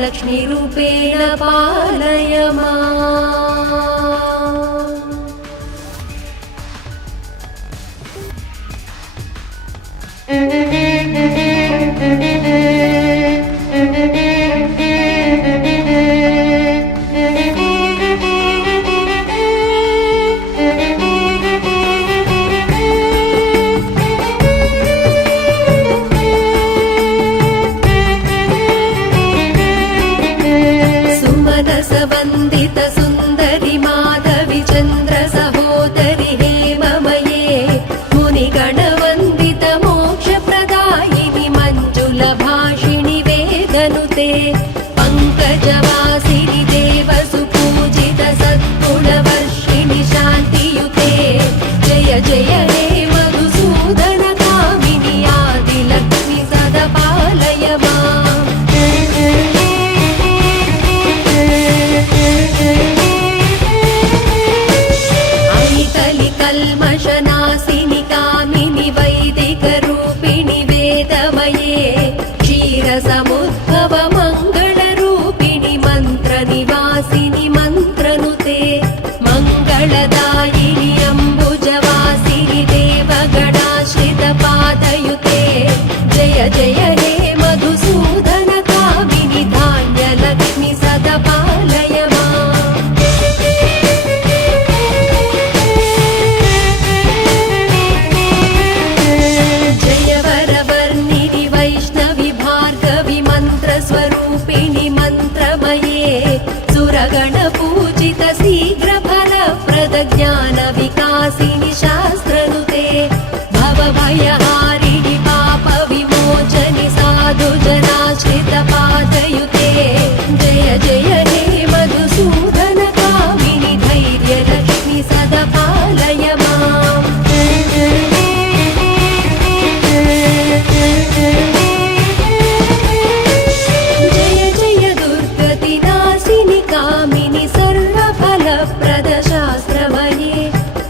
लक्ष्मीरूपेण पालय माम्। कल्मषनाशिनि कामिनि वैदिकरूपिणि वेदमये क्षीरसमुद्भव मङ्गलरूपिणि मन्त्रनिवासिनि मन्त्रनुते मङ्गलदायिनि अम्बुजवासिनि देवगणाश्रितपादयुते जय जय हे मधुसूदन कामिनि धान्यलक्ष्मि सदा पालय माम्। जय वरवर्णिनि वैष्णवि भार्गवि मन्त्रस्वरूपिणि मन्त्रमये सुरगणपूजित शीघ्रफलप्रद ज्ञानविकासिनि शास्त्रनुते भवभयहारिणि पापविमोचनि साधुजनाश्रितपादयुते जय जय हे मधुसूदन कामिनि धैर्यलक्ष्मि सदा पालय माम्। जय जय दुर्गतिनाशिनि कामिनि सर्वफलप्रद शास्त्रमये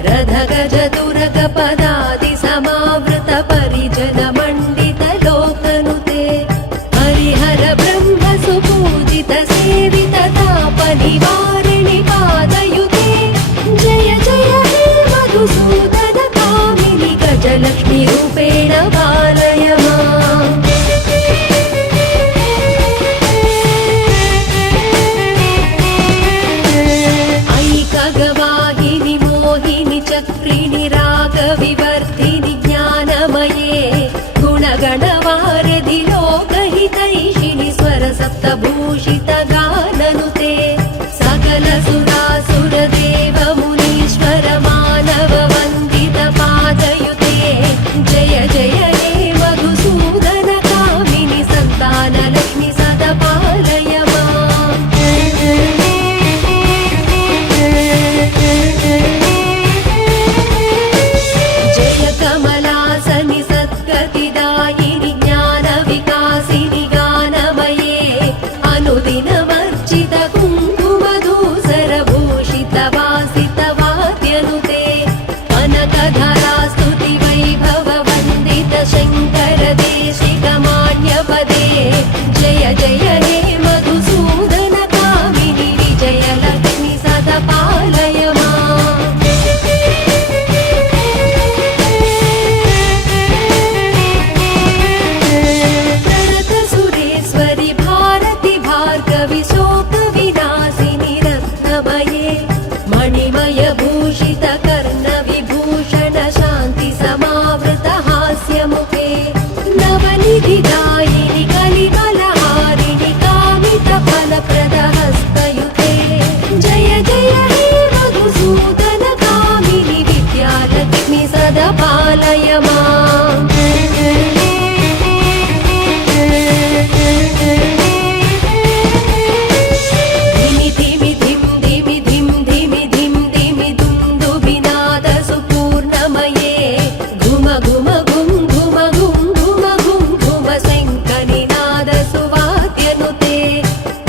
रथगज दुर्गपदादि समावृत परिजन मण्डित लोकनुते हरिहर ब्रह्म सुपूजित सेवित तापनिवारिणि पादयुते जय जय हे मधुसूदन कामिनि गजलक्ष्मी रूपेण पालय माम्। ऐकगवाहिनि मोहिनि चक्रिणि रागविवर्धिनि ज्ञानमये गुणगणवारिधि लोकहितैषिणि स्वरसप्तभूषित गाननुते सकल सुरासुर देव मुनीश्वर मानव वन्दित पादयुते जय जय हे मधुसूदन कामिनि सन्तानलक्ष्मि सदा पालय माम्। जय कमलासनि सद्गतिदायिनि ज्ञानविकासिनि गानमये अनुदिनमर्चित कुङ्कुमधूसरभूषित वासित वाद्यनुते कनकधरा स्तुति वैभव वन्दित शङ्कर देशिक मान्यपदे जय जय हे मधुसूदन कामिनि विजयलक्ष्मि सदा पालय माम्। प्रणत सुरेश्वरि भारति भार्गवि शोकविनाशिनि रत्नमये मणिमय भूषित कर्णविभूषण शान्ति समावृत हास्यमुखे नवनिधिदायिनि कलिकलहारिणि कामित फलप्रद हस्तयुते जय जय हे मधुसूदन कामिनि विद्यालक्ष्मि सदा पालय माम्। धिमि धिमि धिं धिमि धिं धिमि धिं धिमि दुन्दुभिनाद सुपूर्णमये घुम घुम घुं घुम घुं घुम घुं घुम शङ्खनिनाद सुवाद्यनुते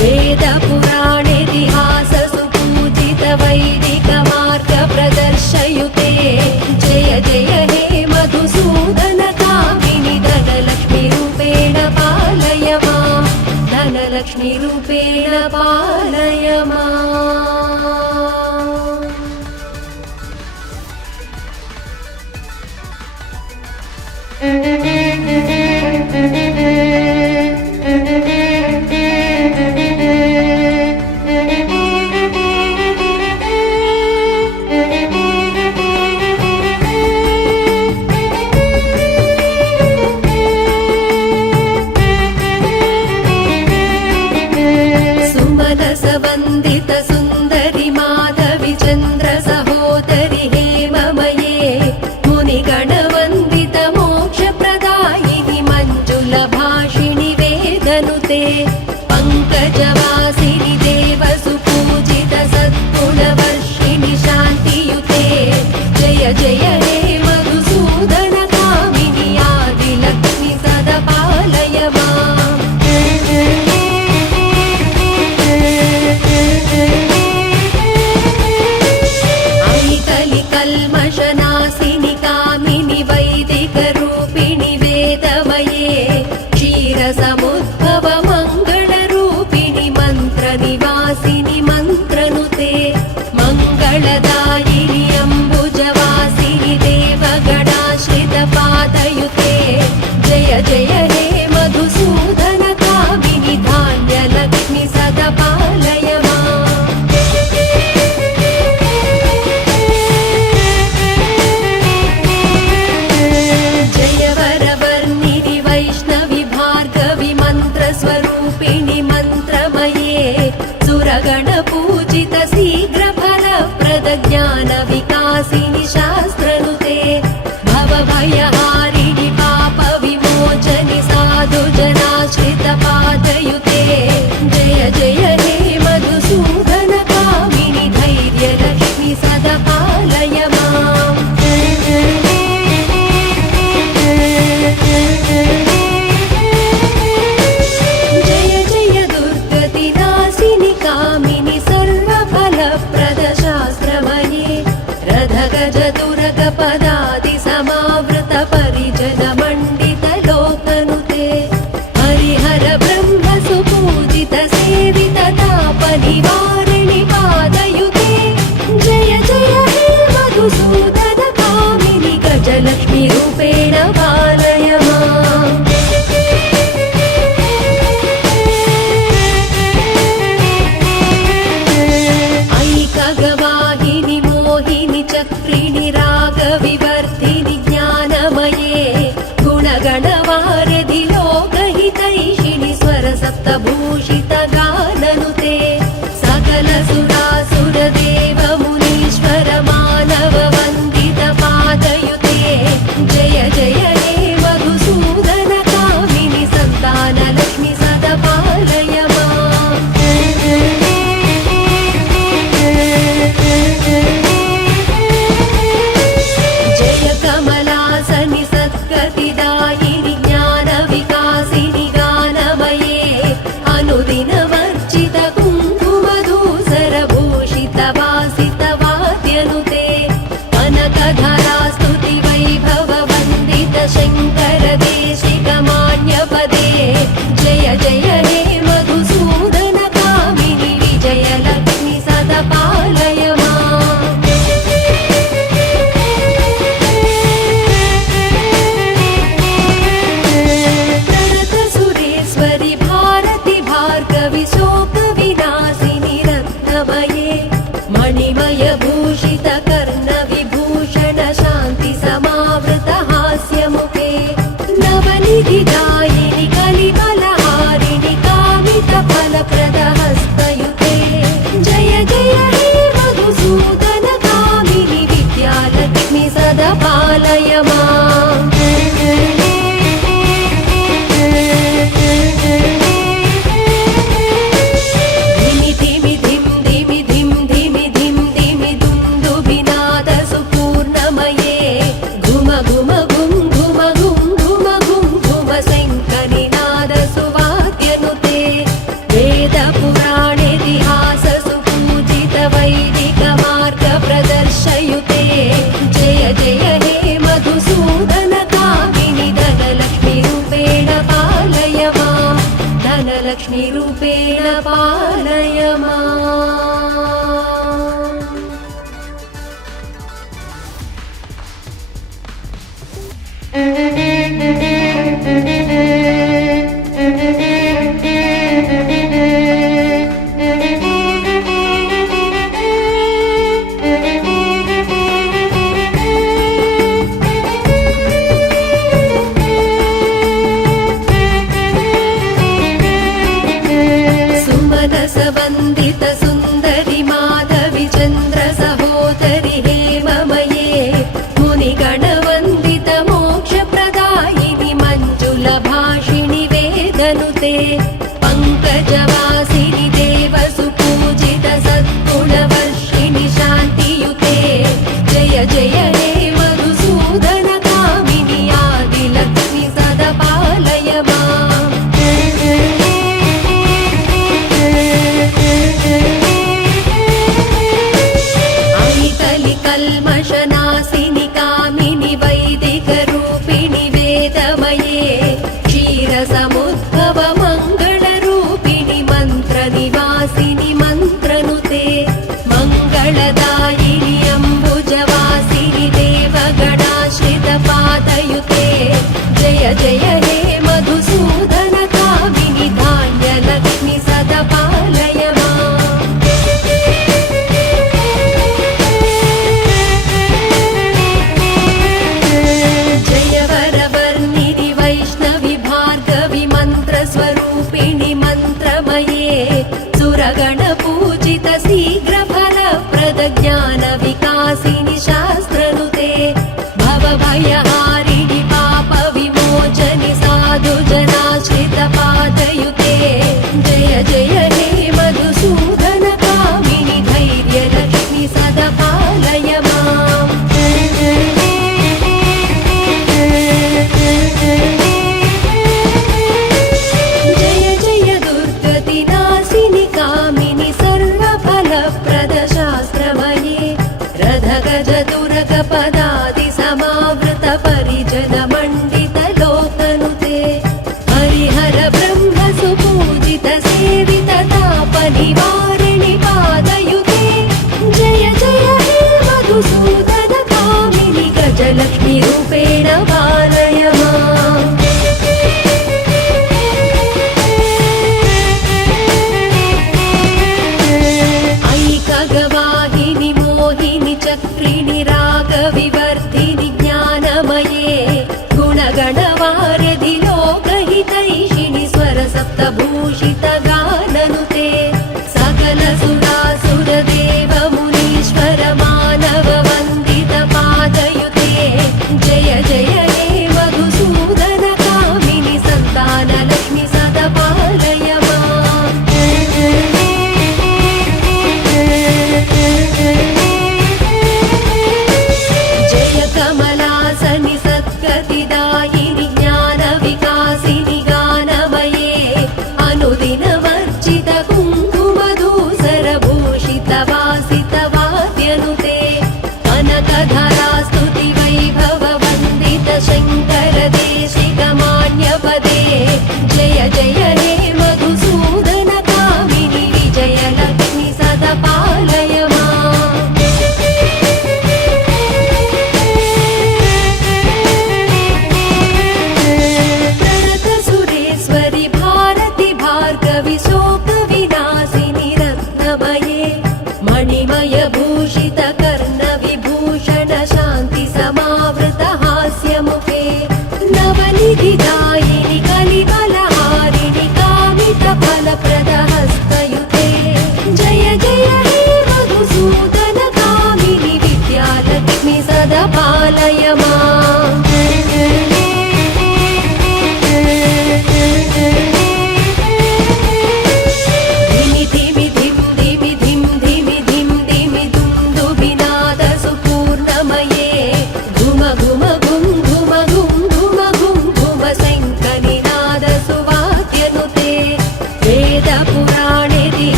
वेद पुराणेतिहास सुपूजित वैदिक मार्ग प्रदर्शयुते जय जय हे मधुसूदन कामिनि धनलक्ष्मी रूपेण पालय माम्। धनलक्ष्मी रूपेण पालय माम्। सुमनस वन्दित सुन्दरि माधवि चन्द्र सहोदरि हेममये मुनिगणवन्दित मोक्षप्रदा विनाशिनि कामिनि वैदिकरूपिणि वेदमये क्षीरसमुद्भव मङ्गलरूपिणि मन्त्रनिवासिनि मन्त्रनुते मङ्गलदायिनि अम्बुजवासिनि देवगणाश्रितपादयुते जय जय हे मधुसूदन कामिनि धान्यलक्ष्मि सदा पालय माम्। जय वरवर्णिनि वैष्णवि भार्गवि मन्त्रस्वरूपिणि मन्त्रमये सुरगणपूजित शीघ्रफलप्रद ज्ञानविकासिनि शास्त्रनुते भवभयहारिणि पापविमोचनि साधुजनाश्रितपादयुते जय जय हे मधुसूदन कामिनि धैर्यलक्ष्मि सदा पालय माम्। जय जय दुर्गतिनाशिनि कामिनि सर्वफलप्रद शास्त्रमये रथगजदुरगपदादि समावृत परिजन मण्डित लोकनुते हरिहर ब्रह्म सुपूजित सेवित ताप निवारिणि पादयुते जय जय हे मधुसूदन कामिनि गजलक्ष्मी रूपेण पालय माम्। ऐकगवाहिनि मोहिनि चक्रिणि रागविवर्धिनि ज्ञानमये गुणगणवारिधि लोकहितैषिणि स्वरसप्तभूषित गाननुते सकल सुरासुरदेव मुनीश्वर मानव वन्दित पादयुते जय जय हे मधुसूदन कामिनि सन्तानलक्ष्मि सदा पालय माम्। जय कमलासनि सद्गतिदायिनि ज्ञानविकासिनि गानमये अनुदिनवर्जित कुङ्कुमधूसरभूषित वासित वाद्यनुते कनकधरास्तुति वैभव वन्दित शङ्कर देशिकमान्यपदे जय जय हे मधुसूदन कामिनि विजयलक्ष्मि सदा पालय माम्। प्रणत सुरेश्वरि भारति भार्गवि शोकविनाशिनि रत्नमये मणिमय भूषित कर्णविभूषण शान्ति समावृत हास्यमुखे नवनिधिदायिनि कलिबलहारिणि कामित फलप्रद हस्तयुते जय जय हे मधुसूदन कामिनि विद्यालक्ष्मि सदा पालय माम्। धिमि धिमि धिं धिमि धिं धिमि धिं धिमि दुन्दुभिनाद सुपूर्णमये घुम घुम घुं घुम घुं घुम घुं घुम शङ्खनिनाद सुवाद्यनुते वेदपुराणेतिहास सुपूजित वैदिक मार्ग प्रदर्शयुते जय जय हे मधुसूदन कामिनि धनलक्ष्मी रूपेण पालय माम्। धनलक्ष्मी रूपेण पालय माम्। सुमनसवन्दित सुन्दरि माधवि चन्द्र सहोदरि हेममये मुनिगणवन्दित मोक्षप्रद सर्वभयहारिणि पापविमोचनि साधुजनाश्रितपादयुते जय जय हे मधुसूदनकामिनि धैर्यलक्ष्मि सदा पालय माम् जय जय दुर्गतिनाशिनि कामिनि सर्वफलप्रदशास्त्रमये रथगजतुरगपदादि समावृत परिजनमण्डित लोकनुते हरिहर ब्रह्म सुपूजित सेवित तापनिवारिणि पादयुते जय जय हे मधुसूदन कामिनि गजलक्ष्मी रूपेण पालय माम् ऐकगवाहिनि मोहिनि चक्रिणि रागविवर्धिनि ज्ञानमये गुणगणवारधि लोकहितैषिणि स्वरसप्तभूषित गाननुते सकल सुरासुरदेव मुनीश्वर मानव वन्दित पादयुते जय जय हे मधुसूदन कामिनि सन्तानलक्ष्मि सदा पालय माम् जय कमलासनि सद्गतिदायिनि ज्ञानविकासिनि गानमये अनुदिनवर्जित कुङ्कुमधूसरभूषित वासित वाद्यनुते कनकधरा स्तुतिवैभव वन्दित शङ्कर देशिकमान्यपदे जय जय हे मधुसूदन कामिनि विजयलक्ष्मि सदा पालय माम् प्रणत सुरेश्वरि भारति भार्गवि शोकविनाशिनि रत्नमये मणिमय भूषित कर्ण विभूषण शान्ति समावृत हास्यमुखे नवनिधिदायिनि कलिबलहारिणि कामित फलप्रद हस्तयुते जय जय हे मधुसूदन कामिनि विद्यालक्ष्मि सदा पालय माम्